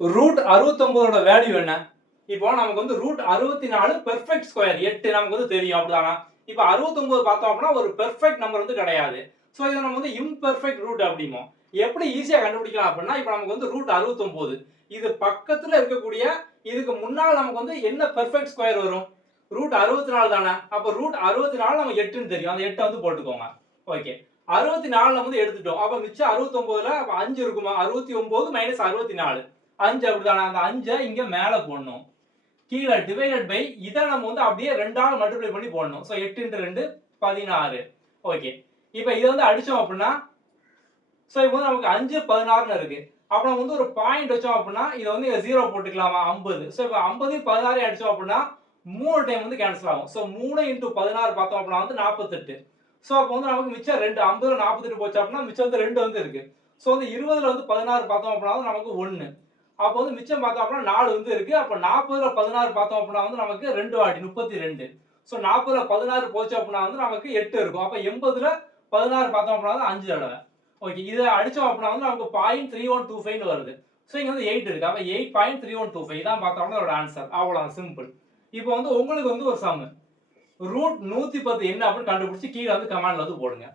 Root 69 value என்ன? இப்போ நமக்கு வந்து ரூட் 64 பெர்ஃபெக்ட் ஸ்கொயர் 8 நமக்கு வந்து தெரியும் அப்படிதானா? இப்போ 69 பார்த்தோம் அப்படின்னா ஒரு பெர்ஃபெக்ட் நம்பர் வந்து கிடையாது. ஸோ இதை நம்ம வந்து இம்பெர்ஃபெக்ட் ரூட் அப்படிமோம். எப்படி ஈஸியா கண்டுபிடிக்கலாம் அப்படின்னா, இப்போ நமக்கு வந்து ரூட் 69 இது பக்கத்துல இருக்கக்கூடிய இதுக்கு முன்னால் நமக்கு வந்து என்ன பெர்ஃபெக்ட் ஸ்கொயர் வரும்? ரூட் 64 தானே. அப்போ ரூட் 64 நம்ம 8ன்னு தெரியும். அந்த 8 வந்து போட்டுக்கோங்க. ஓகே. 64 வந்து எடுத்துட்டோம். அப்போ மிச்சம் 69ல அப்ப 5 இருக்குமா? 69 மைனஸ் 64 5 அப்படிதானே. அந்த 5 இங்க மேல போடணும். கீழே டிவைடட் பை இதை நம்ம வந்து அப்படியே 2ஆல மல்டிப்ளை பண்ணி போடணும். ஸோ 8 × 2 16. ஓகே. இப்போ இதை வந்து அடிச்சோம் அப்படின்னா ஸோ இப்போ வந்து நமக்கு 5 16ன்னு இருக்கு. அப்போ நம்ம வந்து ஒரு பாயிண்ட் வச்சோம் அப்படின்னா இதை வந்து 0 போட்டுக்கலாமா? 50. ஸோ இப்போ 50 16 அடிச்சோம் அப்படின்னா 3 டைம் வந்து கேன்சல் ஆகும். ஸோ 3 × 16 பார்த்தோம் அப்படின்னா வந்து 48. ஸோ அப்போ வந்து நமக்கு மிச்சம் 2 50ல 48 போச்சு அப்படின்னா மிச்சம் வந்து 2 வந்து இருக்கு. ஸோ வந்து 20ல வந்து 16 பார்த்தோம் அப்படின்னா நமக்கு 1. அப்போ வந்து மிச்சம் பார்த்தோம் அப்படின்னா 4 வந்து இருக்கு. அப்போ 40ல 16 பார்த்தோம் அப்படின்னா வந்து நமக்கு 2 வாட்டி 32. ஸோ 40ல 16 போச்சு அப்படின்னா வந்து நமக்கு 8 இருக்கும். அப்போ 80ல 16 பார்த்தோம் அப்படின்னா 5 தடவை. ஓகே. இதை அடிச்சோம் அப்படின்னா வந்து நமக்கு 0.3125 வருது. ஸோ இங்க வந்து 8 இருக்கு. அப்போ 8.3125 இதான் பார்த்தோம்னா அதோட ஆன்சர். அவ்வளவுதான் சிம்பிள். இப்போ வந்து உங்களுக்கு வந்து ஒரு சம் ரூட் 110 என்ன அப்படின்னு கண்டுபிடிச்சு கீழே வந்து கமெண்ட்ல வந்து போடுங்க.